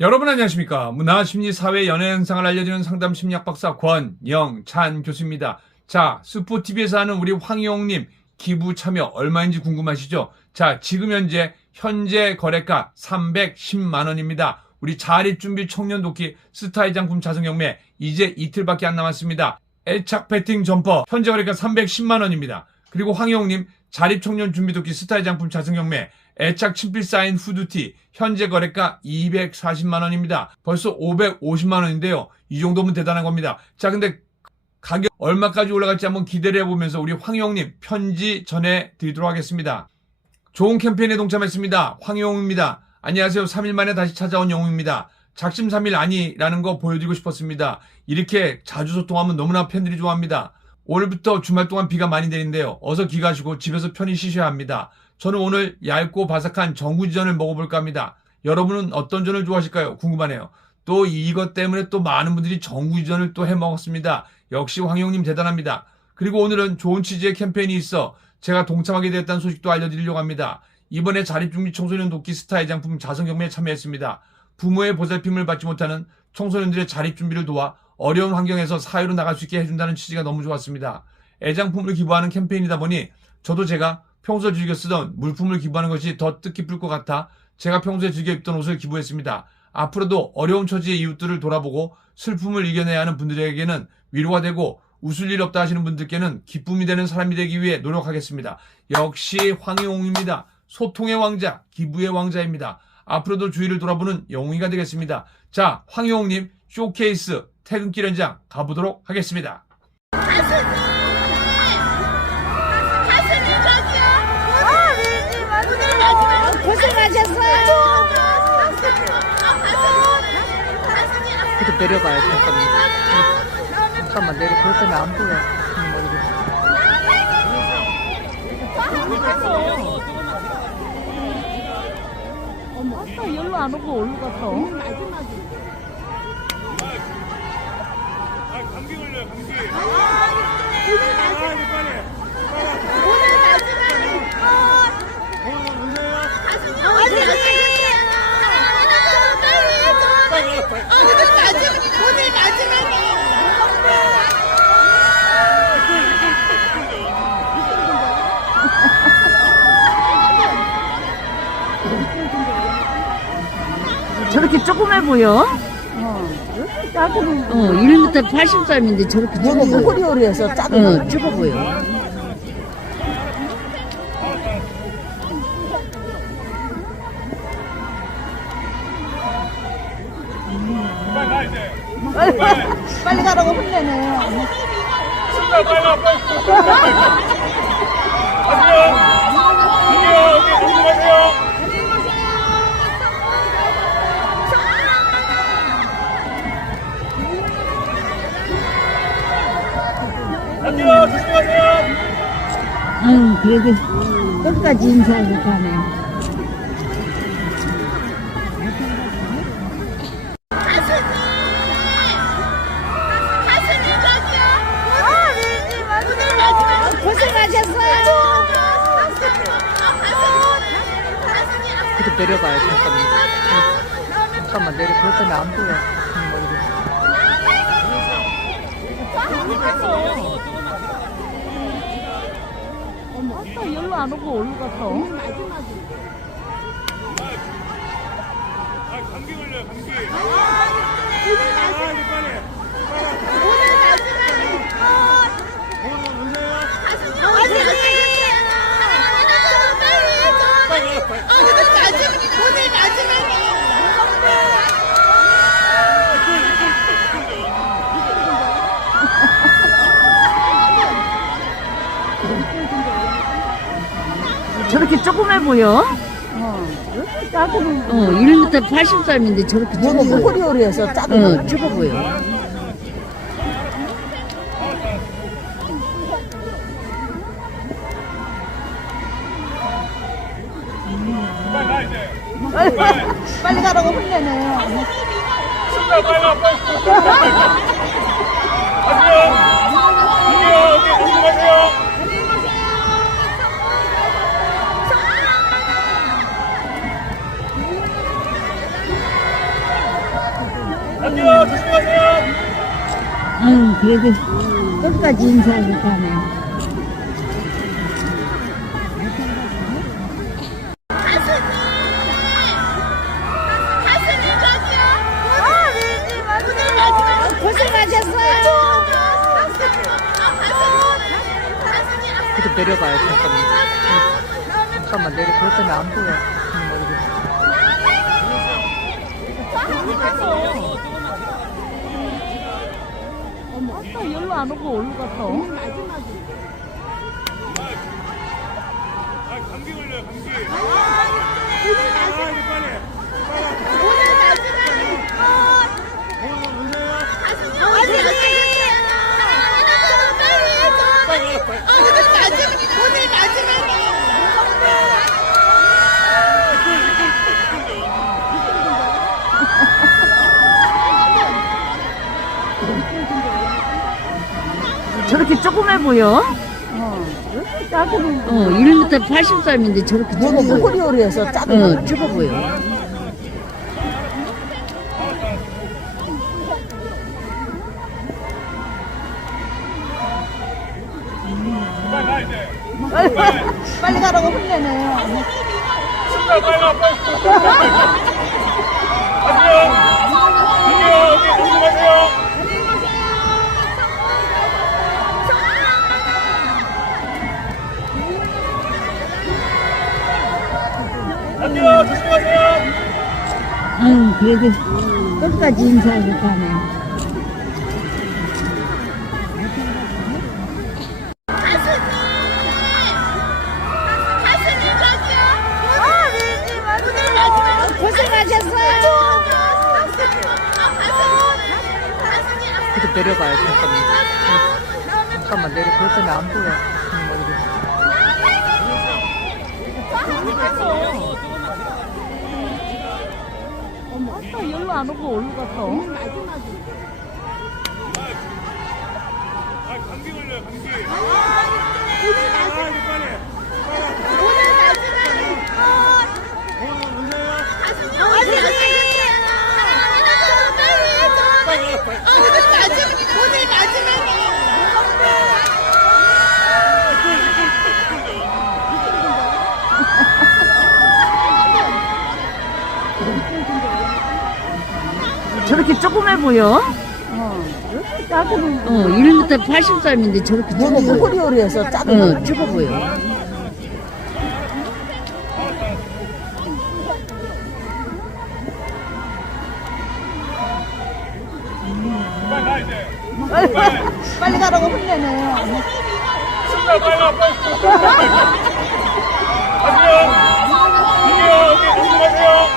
여러분 안녕하십니까. 문화, 심리, 사회, 연애 현상을 알려주는 상담 심리학 박사 권영찬 교수입니다. 자, 스포TV에서 하는 우리 황희용님 기부 참여 얼마인지 궁금하시죠? 자, 지금 현재 현재 거래가 310만원입니다. 우리 자립준비 청년 도끼 스타일 장품 자성경매 이제 이틀밖에 안 남았습니다. 애착 배팅 점퍼 현재 거래가 310만원입니다. 그리고 황희용님 자립 청년 준비 도끼 스타일 장품 자성경매 애착 친필 사인 후드티 현재 거래가 240만 원입니다. 벌써 550만 원인데요. 이 정도면 대단한 겁니다. 자, 근데 가격 얼마까지 올라갈지 한번 기대를 해보면서 우리 황영님 편지 전해드리도록 하겠습니다. 좋은 캠페인에 동참했습니다. 황영입니다. 안녕하세요. 3일 만에 다시 찾아온 영웅입니다. 작심삼일 아니라는 거 보여드리고 싶었습니다. 이렇게 자주 소통하면 너무나 팬들이 좋아합니다. 오늘부터 주말 동안 비가 많이 내린대요. 어서 귀가시고 집에서 편히 쉬셔야 합니다. 저는 오늘 얇고 바삭한 전구지전을 먹어볼까 합니다. 여러분은 어떤 전을 좋아하실까요? 궁금하네요. 또 이것 때문에 또 많은 분들이 전구지전을 또 해 먹었습니다. 역시 황영님 대단합니다. 그리고 오늘은 좋은 취지의 캠페인이 있어 제가 동참하게 되었다는 소식도 알려드리려고 합니다. 이번에 자립중립 청소년 도끼 스타 의 장품 자성경매에 참여했습니다. 부모의 보살핌을 받지 못하는 청소년들의 자립준비를 도와 어려운 환경에서 사회로 나갈 수 있게 해준다는 취지가 너무 좋았습니다. 애장품을 기부하는 캠페인이다 보니 저도 제가 평소 즐겨 쓰던 물품을 기부하는 것이 더 뜻깊을 것 같아 제가 평소에 즐겨 입던 옷을 기부했습니다. 앞으로도 어려운 처지의 이웃들을 돌아보고 슬픔을 이겨내야 하는 분들에게는 위로가 되고 웃을 일 없다 하시는 분들께는 기쁨이 되는 사람이 되기 위해 노력하겠습니다. 역시 황희용입니다. 소통의 왕자, 기부의 왕자입니다. 앞으로도 주위를 돌아보는 영웅이가 되겠습니다. 자, 황희용님 쇼케이스 퇴근길 현장 가보도록 하겠습니다. 고생하셨어요. 그래도 내려가요, 잠깐만. 응. 잠깐만 내려, 그것 때문에 안 보여. 어머, 아까 열로 안 오고 올로 갔어. 감기 걸려요, 감기. 오늘 마지막이에요. 저렇게 조그매 보여? 어, 1m 80cm인데 저렇게 작아 보여. 호리호리해서 작은 어, 작아 보여. 빨리 가라고 혼내네. 빨리 가, 빨리. 가세요. 가세요. 여기 조심하세요. 갈게요. 조심하세요. 아유, 그래도 끝까지 인사하고 가네. 그래도 내려가요, 잠깐만. 응. 잠깐만 내려, 그것 때문에 안 보여. 어머, 아까 열로 안 오고 올로 갔어. 아, 감기 걸려요, 감기. 아, 빨리. 빨리 가, 빨리. 오늘 마지막이에요. 저렇게 조그매 보여? 어, 작은, 어, 1m 80cm인데 저렇게 작아 여기 보여. 호리호리해서 작은 어, 작아 보여. 빨리 가라고 혼내네. 빨리 가, 빨리. 가세요. 갈게요. 여기 조심하세요. 갈게요. 조심하세요. 아유, 그래도 끝까지 인사하고 가네. 내려가요, 잠깐만. 응. 잠깐만 내려, 때문에 안 보여. 아까 열로 안 오고 올로 갔어. 아, 감기 걸려요, 감기. 아, 이거 빨리. 오늘 마지막 이야. 저렇게 조그매 보여? 어, 1m 80cm인데 저렇게 목이 호리호리해서 작은 거. 어, 좁아 보여. 빨리. 갈게요. 갈게요. 여기 조심하세요. 갈게요. 조심하세요. 아유, 그래도 끝까지 인사하고 가네. 그래도 내려가요, 잠깐만. 응. 잠깐만 내려, 그것 때문에 안 보여. 어머, 아까 열로 안 오고 올로 갔어. 아, 감기 걸려요, 감기. 아, 이거 빨리. 오늘 저렇게 조그매 보여? 어, 어 1m 80cm인데 저렇게 뭐, 뭐가 조그매 어, 보여. 목걸이로 해서 작은 거. 어, 조그 보여. 빨리, 가라고 혼내네. 빨리 빨라 빨리 안녕 안녕 여기 조심하세요